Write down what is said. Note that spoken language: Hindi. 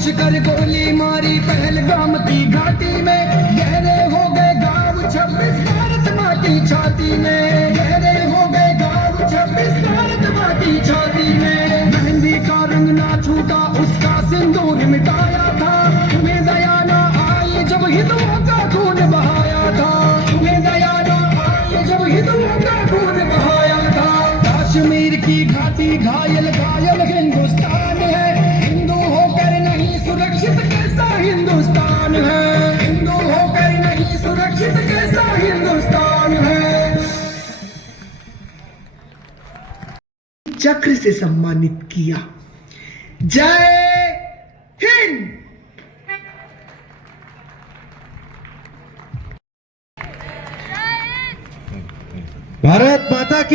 घुस कर गोली मारी पहलगाम की घाटी में, गहरे हो गए गाँव 26 भारत माँ की छाती में, गहरे हो गए गाँव 26 भारत माँ की छाती में। मेहंदी का रंग ना छूटा उसका सिंदूर मिटाया था, तुम्हें दया ना आई जब हिंदुओं का खून बहाया था, तुम्हें दया ना आई जब हिंदुओं का खून बहाया था। कश्मीर की घाटी घायल घायल हिंदुस्तान है, हिंदू होकर नहीं सुरक्षित कैसा हिंदुस्तान है, हिंदू होकर नहीं सुरक्षित कैसा हिंदुस्तान है। चक्र से सम्मानित किया। जय हिंद। भारत माता की